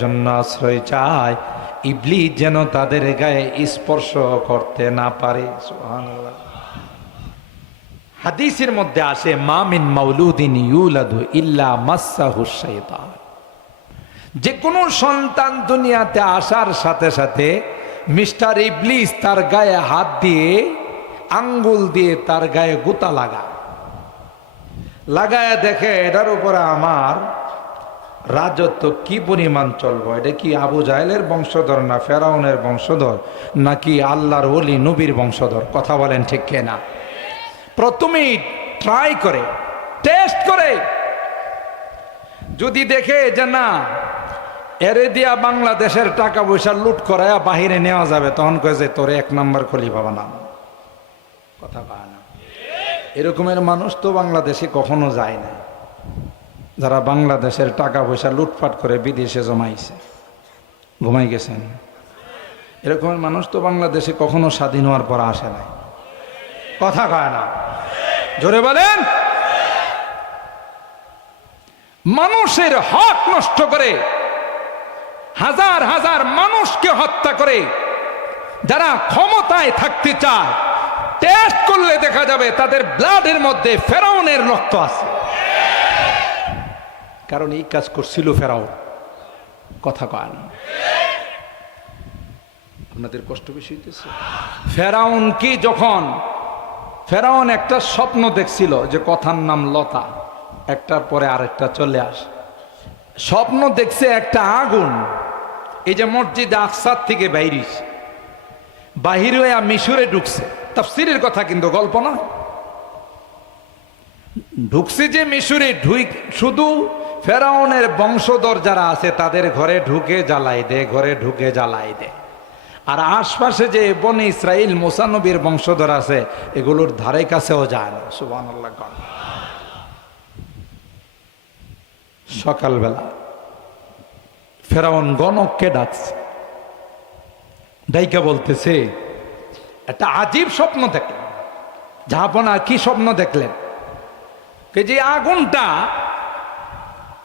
জন্য আশ্রয় চায়, ইবলিস যেন তাদের গায়ে স্পর্শ করতে না পারে। হাদিসের মধ্যে আসে মামিন মাউলুদিন ইউলাদু ইল্লা মাসাহু শাইতান। যে কোনো সন্তান দুনিয়াতে আসার সাথে সাথে মিস্টার ইবলিস তার গায়ে হাত দিয়ে, আঙ্গুল দিয়ে তার গায়ে গুতা লাগা লাগায় দেখে, এটার উপরে আমার রাজত্ব কি পরিমাণ চলবো? এটা কি আবু জাহেলের বংশধর না ফেরাউনের বংশধর, নাকি আল্লাহর অলি নবীর বংশধর? কথা বলেন ঠিক না প্রথমেই ট্রাই করে টেস্ট করে। যদি দেখে যে না, এরে দিয়া বাংলাদেশের টাকা পয়সা লুট করায়া বাহিরে নেওয়া যাবে, তখন কয়ে যে তোরে এক নাম্বার খলিফা বানাম। কথা কয় না? এরকমের মানুষ তো বাংলাদেশে কখনো যায় না। যারা বাংলাদেশের টাকা পয়সা লুটপাট করে বিদেশে জমাইছে, ঘুমাই গেছেন? এরকম মানুষ তো বাংলাদেশে কখনো স্বাধীন হওয়ার পর আসে নাই। কথা কয় না? জোরে বলেন। মানুষের হক নষ্ট করে, হাজার হাজার মানুষকে হত্যা করে যারা ক্ষমতায় থাকতে চায় টেস্ট করলে দেখা যাবে তাদের ব্লাডের মধ্যে ফেরাউনের রক্ত আছে। কারণ এই কাজ করছিল ফেরাও কথা কয় না আপনাদের কষ্ট বেশি হইতেছে? ফেরাউন কি যখন? ফেরাউন একটা স্বপ্ন দেখছিল যে কথার নাম লতা। একটার পরে আরেকটা চলে আস। স্বপ্ন দেখছে একটা আগুন। এই যে মসজিদ আকসাদ থেকে বাইরিস। বাহির হয়ে মিশরে ঢুকছে। তাফসিরের কথা কিন্তু গল্প নয় ঢুকছে যে মিশরে ঢুই শুধু ফেরাউনের বংশধর যারা আছে, তাদের ঘরে ঢুকে জ্বালাই দে, ঘরে ঢুকে জ্বালাই দে। আর আশপাশে যে বনে ইসরাইল মোসানবীর বংশধর আছে, এগুলোর ধারে কাছেও যায় না। সুবান সকালবেলা ফেরাউন গণককে ডাকছে। ডাইকা বলতেছে, একটা আজীব স্বপ্ন দেখলেন জাহাপনা কি স্বপ্ন দেখলেন? যে আগুনটা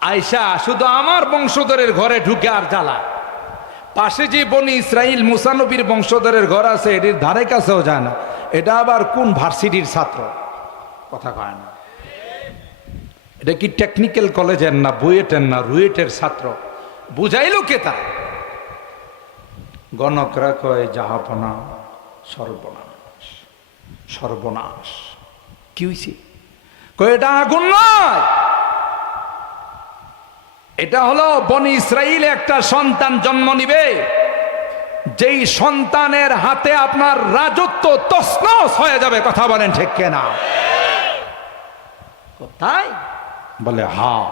আয়সা শুধু আমার বংশধরের ঘরে ঢুকে আর জ্বালা। পাশে যে বনি ইসরাইল মুসানবীর বংশধরের ঘর আছে, এটির ধারে কাছেও যায় না। এটা আবার কোন ভার্সিটির ছাত্র? কথা কয় না। এটা কি টেকনিক্যাল কলেজের না বুয়েটের না রুয়েটের ছাত্র? বুঝাইল কে তা? গণকরা কয় জাহাপনা সর্বনাশ সর্বনাশ। কি হয়েছে কয়, এটা আগুন নয় এটা হলো বনি ইসরাইলে একটা সন্তান জন্ম নিবে। যেই সন্তানের হাতে আপনার রাজত্ব তসনস হয়ে যাবে কথা বলেন ঠিক কেনা? কোথায়? বলে হা।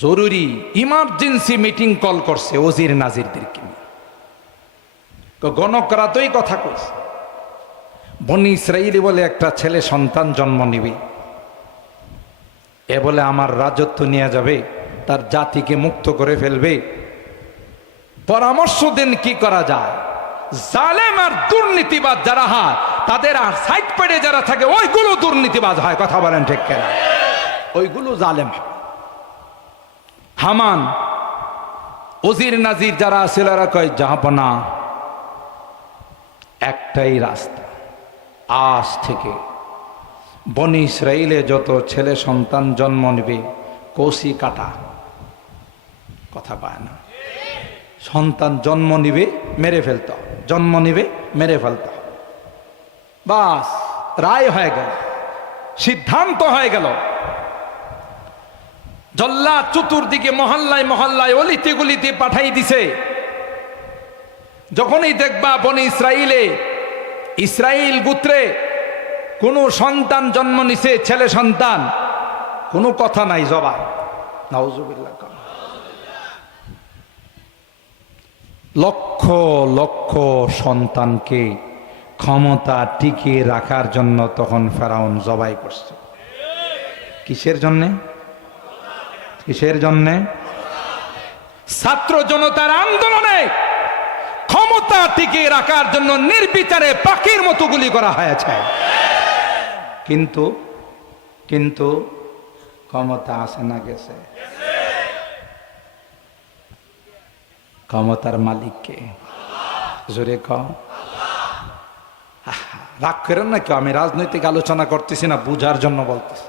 জরুরি ইমার্জেন্সি মিটিং কল করছে ওজির নাজিরদেরকে গণকরা তোই কথা কইছে। বনি ইসরাইলি বলে একটা ছেলে সন্তান জন্ম নিবে। এ বলে আমার রাজত্ব নিয়ে যাবে, তার জাতিকে মুক্ত করে ফেলবে। পরামর্শ দেন কি করা যায়? জালেম আর দুর্নীতিবাদ যারা হয়, তাদের আর সাইড পেড়ে যারা থাকে, ওইগুলো দুর্নীতিবাজ হয়, কথা বলেন ঠিক কেনা? ওইগুলো জালেম হামান, ওজির নাজির যারা আছে এরা কয় জাহাপনা একটাই রাস্তা, আজ থেকে বনি ইসরায়েলে যত ছেলে সন্তান জন্ম নেবে, কৌশি কাটা। কথা পায় না। সন্তান জন্ম নিবে, মেরে ফেলত। জন্ম নিবে, মেরে ফেলত। বাস, রায় হয়ে গেল। সিদ্ধান্ত হয়ে গেল। জল্লা চতুর্দিকে মহল্লায় মহল্লায় অলিতে গলিতে পাঠাই দিছে। যখনই দেখবা বনে ইসরায়েলে ইসরায়েল গুত্রে কোনো সন্তান জন্ম নিছে, ছেলে সন্তান। কোনো কথা নাই জবা নাউজুবিল্লাহ কম। লক্ষ লক্ষ সন্তানকে ক্ষমতা টিকিয়ে রাখার জন্য তখন ফেরাউন জবাই করছে। কিসের জন্যে? কিসের জন্যে? ছাত্র জনতার আন্দোলনে ক্ষমতা টিকিয়ে রাখার জন্য নির্বিচারে পাখির মতো গুলি করা হয়েছে। কিন্তু কিন্তু ক্ষমতা আসে না গেছে। ক্ষমতার মালিককে। জোরে ক রাগ করেন না কেউ আমি রাজনৈতিক আলোচনা করতেছি না, বুঝার জন্য বলতেছি।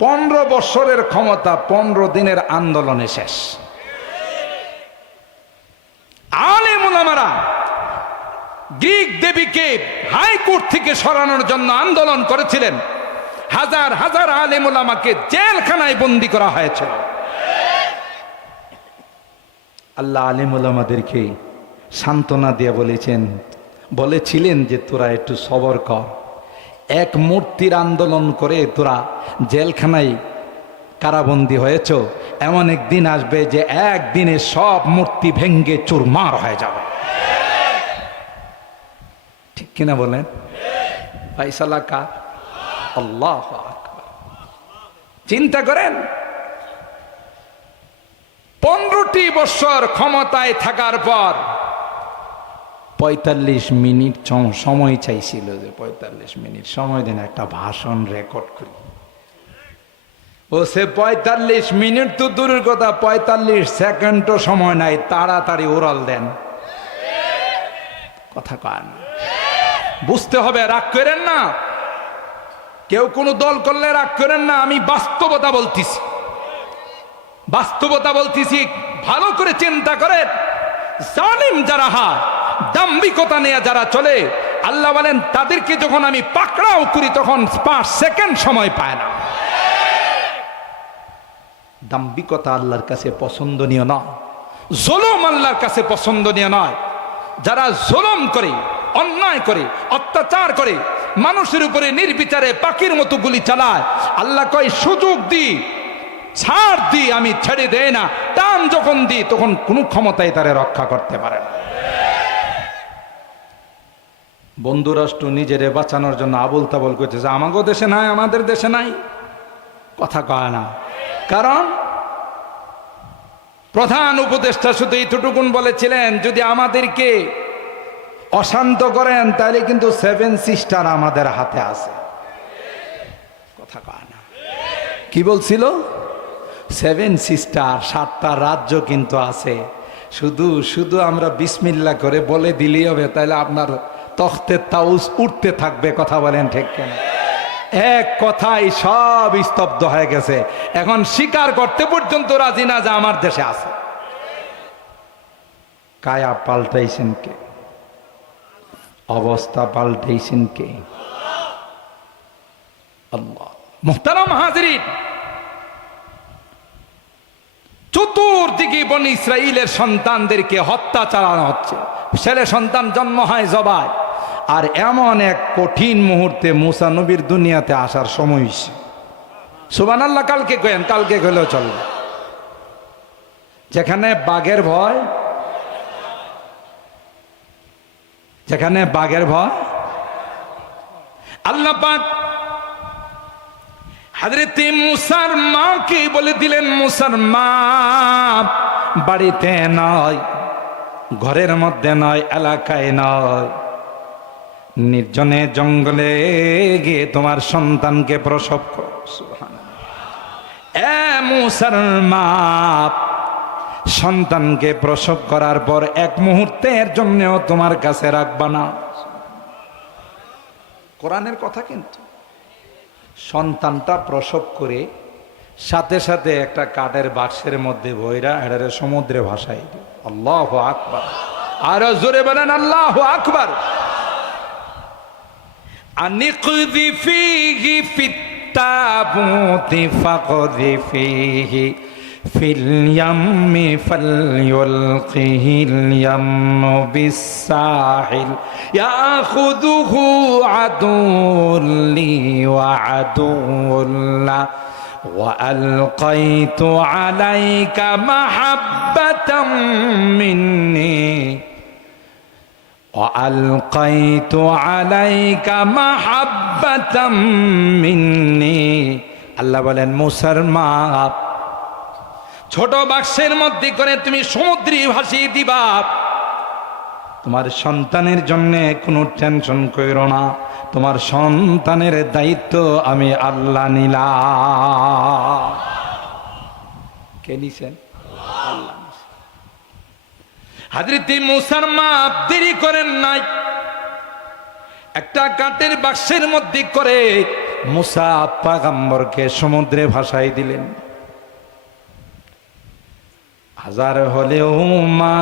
পনেরো বছরের ক্ষমতা পনেরো দিনের আন্দোলনে শেষ। দেবীকে হাইকোর্ট থেকে সরানোর জন্য আন্দোলন করেছিলেন। হাজার হাজার আলেমুলামাকে জেলখানায় বন্দি করা হয়েছিল আল্লাহ আলিমুলামাদেরকে সান্ত্বনা দিয়ে বলেছেন, বলেছিলেন যে তোরা একটু সবর কর। এক মূর্তির আন্দোলন করে তোরা জেলখানায় কারাবন্দি হয়েছ, এমন একদিন আসবে যে একদিনে সব মূর্তি ভেঙ্গে চুরমার হয়ে যাবে। কিনা বলেন? আল্লাহ চিন্তা করেন, পনেরোটি বছর ক্ষমতায় থাকার পর পঁয়তাল্লিশ মিনিট সময় চাইছিল যে পঁয়তাল্লিশ মিনিট সময় দিন, একটা ভাষণ রেকর্ড করি। ও সে পঁয়তাল্লিশ মিনিট তো দূরের কথা, পঁয়তাল্লিশ সেকেন্ডও সময় নাই, তাড়াতাড়ি ওরাল দেন। কথা কয় না। বুঝতে হবে, রাগ করেন না। কেউ কোনো দল করলে রাগ করেন না, আমি বাস্তবতা বলতেছি। বাস্তবতা বলতেছি, ভালো করে চিন্তা করেন। জালিম যারা হা দাম্ভিকতা নেয়া যারা চলে, আল্লাহ বলেন, তাদেরকে যখন আমি পাকড়াও করি, তখন পাঁচ সেকেন্ড সময় পায় না। দাম্ভিকতা আল্লাহর কাছে পছন্দনীয় নয়, জোলম আল্লাহর কাছে পছন্দনীয় নয়। যারা জোলম করে অন্যায় করে, অত্যাচার করে, মানুষের উপরে নির্বিচারে পাখির মতো গুলি চালায়। আল্লাহ কয়, সুযোগ দিই ছাড় দি, আমি ছেড়ে দেয় না। টান যখন দিই তখন কোনো ক্ষমতায় তারা রক্ষা করতে পারে না। বন্ধুরাষ্ট্র নিজেরে বাঁচানোর জন্য আবুল তাবল যে আমাগো দেশে নাই, আমাদের দেশে নাই। কথা কয় না। কারণ, প্রধান উপদেষ্টা শুধু এইটুকুন বলেছিলেন, যদি আমাদেরকে অশান্ত করেন, তাহলে কিন্তু সেভেন সিস্টার আমাদের হাতে আছে। কথা কয় না। কি বলছিল? সেভেন সিস্টার সাতটা রাজ্য কিন্তু আছে। শুধু শুধু আমরা বিসমিল্লা করে বলে দিলেই হবে, তাহলে আপনার তখ্তের তাউস উঠতে থাকবে, কথা বলেন ঠিক কেন? এক কথাই সব স্তব্ধ হয়ে গেছে। এখন স্বীকার করতে পর্যন্ত রাজি না যে আমার দেশে আছে। কায়া পাল্টাইছেন কে? অবস্থা পাল্টাইছেন কে? আল্লাহ। মুহতারাম হাজরিন। চতুর্দিকে বন ইসরায়েলের সন্তানদেরকে হত্যা চালানো হচ্ছে। ছেলে সন্তান জন্ম হয় জবাই। আর এমন এক কঠিন মুহূর্তে মুসা নবীর দুনিয়াতে আসার সময় সুবান আল্লাহ কালকে কেন কালকে গেলেও চলবে। যেখানে বাঘের ভয় যেখানে বাঘের ভয়। আল্লাহ পাক হাজরতে মুসার বলে দিলেন, মুসার মা, বাড়িতে নয়, ঘরের মধ্যে নয়, এলাকায় নয়। নির্জনে জঙ্গলে গিয়ে তোমার সন্তানকে প্রসব করো। এ মুসার মা সন্তানকে প্রসব করার পর এক মুহূর্তের জন্যও তোমার কাছে রাখবা না। কোরআনের কথা কিন্তু। সন্তানটা প্রসব করে সাথে সাথে একটা কাঠের বাক্সের মধ্যে বইরা এটারে সমুদ্রে ভাসাই আল্লাহ আকবার। আর জোরে বলেন, আল্লাহ আকবার। আনিকদি ফিহি ফিত্তাবুতি ফাকদি ফিহি। ফিল ইয়াম্মি ফালয়ুলকিহিল ইয়াম্মু বিসাহিল ইয়াখুযুহু আদুউন লি ওয়া আদুউন লা وألقيت عليك محبة مني وألقيت عليك محبة مني আল্লাহ বলেন মুসার মা ছোট বাক্সের মধ্যে করে তুমি সমুদ্রে ভাসিয়ে দিবা। তোমার সন্তানের জন্য কোনো টেনশন করো না। তোমার সন্তানের দায়িত্ব আমি আল্লাহ নিলাম। কে নিছেন? মুসার মা দেরি করেন নাই। একটা কাঠের বাক্সের মধ্যে করে মুসা পাগাম্বরকে সমুদ্রে ভাসাই দিলেন। হাজার হলেও মা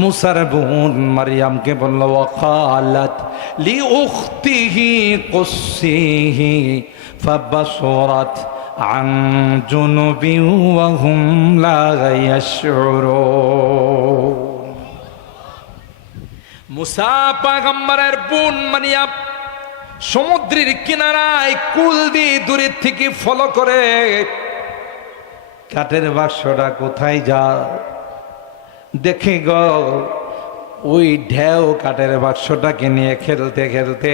মুসার বোন মারিয়ামকে বলল, ওয়াকালাত লি উখতিহি কুসিহি ফাবাসরাত আন জুনুবি ওয়া হুম লা ইয়াশউরুন. মুসা পাগম্বরের বোন মারিয়াম সমুদ্রের কিনারায় কুল দি দূরের থেকে ফলো করে কাঠের বাক্সটা কোথায় যা দেখে গ ওই ঢেউ কাঠের বাক্সটাকে নিয়ে খেলতে খেলতে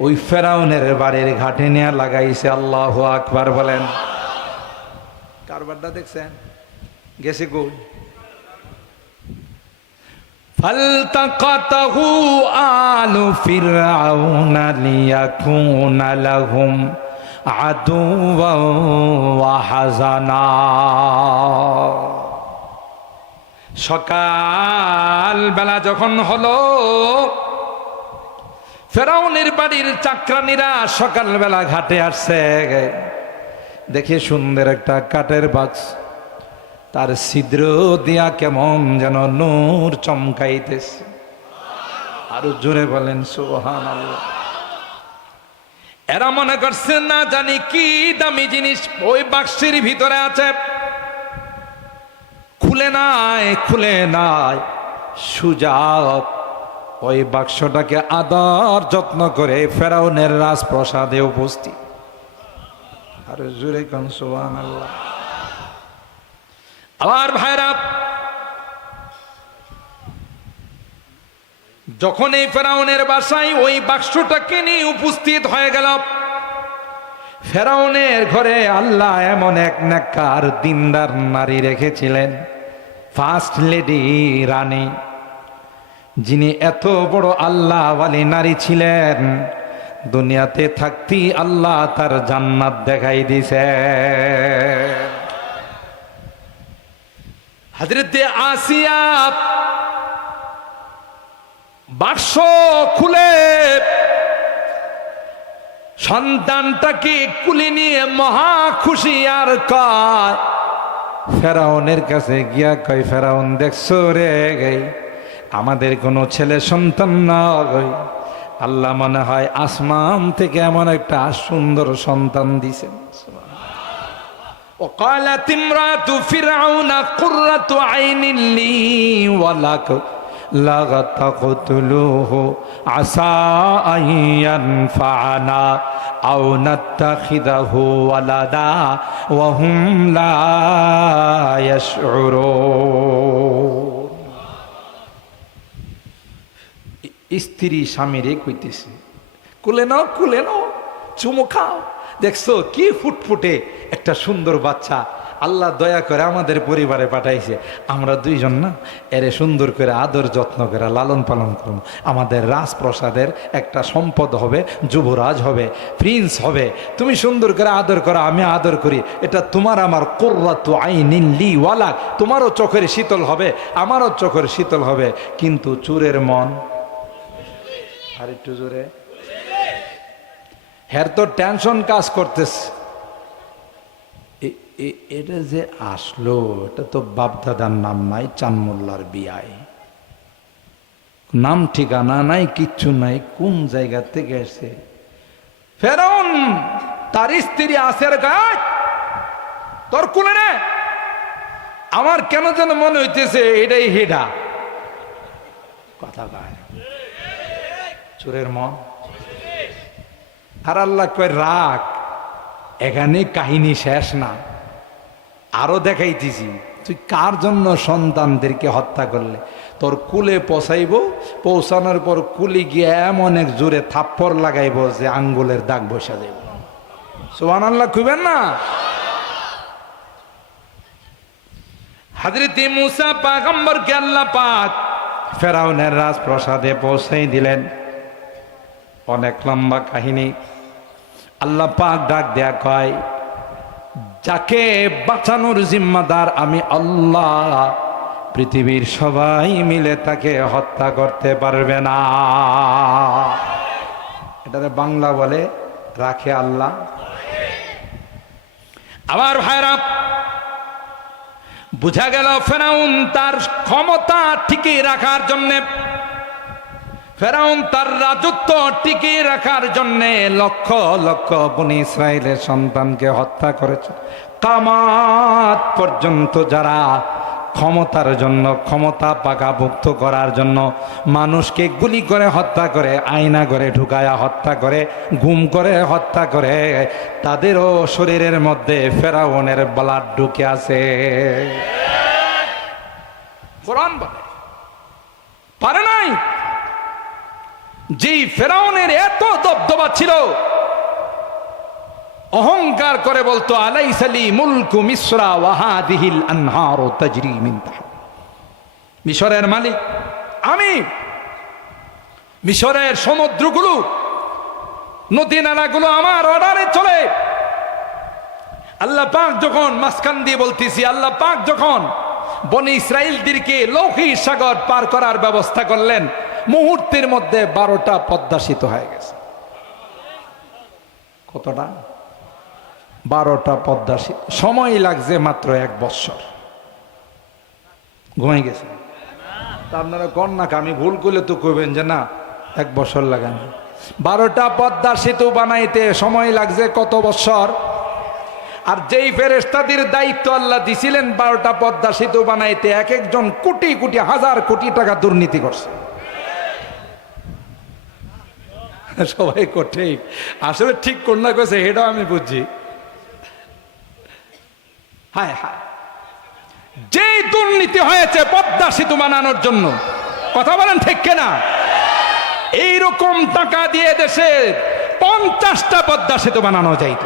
ওই ফেরাউনের বাড়ির ঘাটে নিয়ে লাগাইছে আল্লাহ আকবার বলেন কারবারটা দেখছেন গেছে কই فالتقطه آل فرعون ليكون لهم عدوا وحزنا সকাল বেলা যখন হলো ফেরাউনের বাড়ির চাকরানিরা সকালবেলা ঘাটে আসছে দেখে সুন্দর একটা কাঠের বাক্স তার ছিদ্র দিয়া কেমন যেন নূর চমকাইতেছে আরো জোরে বলেন সোহান আল্লাহ এরা মনে করছে, না জানি কি দামি জিনিস, ওই বাক্সের ভিতরে আছে। খুলে নাই খুলে নাই। সুজাব ওই বাক্সটাকে আদর, যত্ন করে ফেরাউনের রাজপ্রসাদে উপস্থিত। আর জোরে কন সোহান আল্লাহ আমার ভাইরা যখন এই ফেরাউনের বাসায় ওই বাক্সটাকে নিয়ে উপস্থিত হয়ে গেল, ফেরাউনের ঘরে আল্লাহ এমন এক নাকার দিনদার নারী রেখেছিলেন ফার্স্ট লেডি রানী, যিনি এত বড় আল্লাহ আল্লাহওয়ালি নারী ছিলেন। দুনিয়াতে থাকতি আল্লাহ তার জান্নাত দেখাই দিছে হাজরতে আসিয়া বাক্স খুলে সন্তানটাকে কুলি নিয়ে মহা খুশি আর কয় ফেরাউনের কাছে গিয়া কয় ফেরাউন দেখছো রে গে আমাদের কোনো ছেলে সন্তান নয় আল্লাহ মনে হয় আসমান থেকে এমন একটা সুন্দর সন্তান দিছেন وقالت امرأة فرعون قرة عين لي ولك لا تقتلوه عسى أن ينفعنا أو نتخذه ولدا وهم لا يشعرون স্ত্রী স্বামীরে কইতেছে কুলে নাও কুলে নাও চুমু খাও দেখছো কি ফুটফুটে একটা সুন্দর বাচ্চা আল্লাহ দয়া করে আমাদের পরিবারে পাঠাইছে। আমরা দুইজন না, এরে সুন্দর করে আদর যত্ন করে লালন পালন করুন। আমাদের রাজপ্রসাদের একটা সম্পদ হবে, যুবরাজ হবে, প্রিন্স হবে। তুমি সুন্দর করে আদর করো, আমি আদর করি। এটা তোমার আমার কোর্রাত আইনিন লি ওয়ালাক তোমারও চোখের শীতল হবে, আমারও চোখের শীতল হবে। কিন্তু চুরের মন, আর একটু জোরে। হ্যার তো টেনশন কাজ করতেছে। এটা যে আসলো, এটা তো বাপদাদার নাম নাই চানমোল্লার বিয়ায় নাম ঠিকানা নাই, কিচ্ছু নাই, কোন জায়গা থেকে এসে ফেরন তার স্ত্রী আসের গাছ তোর কুলে আমার কেন যেন মনে হইতেছে, এটাই হেডা। কথা গায় চোরের মন। আর আল্লাহ কয় রাখ এখানে কাহিনী শেষ না। আরও দেখাইতেছি, তুই কার জন্য সন্তানদেরকে হত্যা করলে? তোর কুলে পৌঁছাইব, পৌঁছানোর পর কুলি গিয়ে এমন এক জোরে থাপ্পর লাগাইব যে আঙ্গুলের দাগ বসা যাইব। সোহান আল্লাহ খুবেন না? হাজরতি মুসা পাগম্বরকে আল্লাহ পাক ফেরাউনের রাজপ্রসাদে পৌঁছাই দিলেন। অনেক লম্বা কাহিনী। আল্লাহ পাক ডাক দেয়া কয়, যাকে বাঁচানোর জিম্মাদার আমি আল্লাহ, পৃথিবীর সবাই মিলে তাকে হত্যা করতে পারবে না। এটাতে বাংলা বলে রাখে আল্লাহ। আবার ভাইরা, বুঝা গেল ফেরাউন তার ক্ষমতা ঠিকই রাখার জন্যে ফেরাউন তার রাজত্ব টিকিয়ে রাখার জন্যে লক্ষ লক্ষ বনি ইসরায়েলের সন্তানকে হত্যা করেছে। কামাত পর্যন্ত যারা ক্ষমতার জন্য, ক্ষমতা পাকাভুক্ত করার জন্য মানুষকে গুলি করে হত্যা করে, আয়না করে ঢুকায়া হত্যা করে, গুম করে হত্যা করে, তাদেরও শরীরের মধ্যে ফেরাউনের ব্লাড ঢুকে আছে। কোরআন বলে, পারে নাই? যেই ফেরাউনের এত দবদবা ছিল, অহংকার করে বলতো আলাইসালি মুলকু মিশ্রা ওয়াহাদিহিল আনহার ও তাজরি। মিশরের মালিক, আমি মিশরের সমুদ্রগুলো নদী নালাগুলো আমার অর্ডারে চলে আল্লাহ পাক যখন মাঝখান দিয়ে বলতেছি, আল্লাহ পাক যখন বনি ইসরায়েলদেরকে লৌহিক সাগর পার করার ব্যবস্থা করলেন মুহূর্তের মধ্যে বারোটা পদ্মাসিত হয়ে গেছে। কতটা? বারোটা পদ্মাসিত। সময় লাগছে মাত্র এক বৎসর ঘুমাই গেছে? আপনারা কন্যাকে আমি ভুল করলে তো কইবেন যে না, এক বছর লাগান বারোটা পদ্মা সেতু বানাইতে সময় লাগছে কত বছর? আর যেই ফেরেস্তাদের দায়িত্ব আল্লাহ দিছিলেন, বারোটা পদ্মা সেতু বানাইতে এক একজন কোটি কোটি, হাজার কোটি টাকা দুর্নীতি করছে। সবাই ঠিক আসলে ঠিক কন্যা করেছে এটাও আমি বুঝছি। হায় হায়। যে দুর্নীতি হয়েছে, পদ্মা সেতু বানানোর জন্য। কথা বলেন ঠিক কেনা? এইরকম টাকা দিয়ে দেশে পঞ্চাশটা পদ্মা সেতু বানানো যাইত।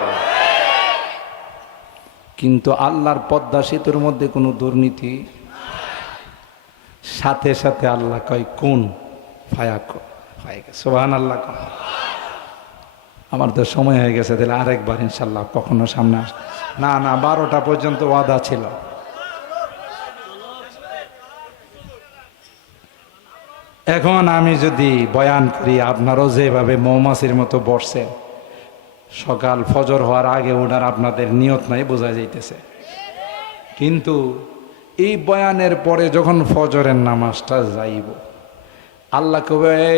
কিন্তু আল্লাহর পদ্মা সেতুর মধ্যে কোনো দুর্নীতি? সাথে সাথে আল্লাহ কয়, কোন ফায়াক সোহান আল্লাহ আমার তো সময় হয়ে গেছে, তাহলে আরেকবার ইনশাল্লাহ কখনো সামনে আস না না, বারোটা পর্যন্ত ওয়াদা ছিল। এখন আমি যদি বয়ান করি, আপনারও যেভাবে মৌমাছির মতো বসছেন সকাল ফজর হওয়ার আগে ওনার আপনাদের নিয়ত নাই, বোঝা যাইতেছে। কিন্তু এই বয়ানের পরে যখন ফজরের নামাজটা যাইব আল্লাহ কবে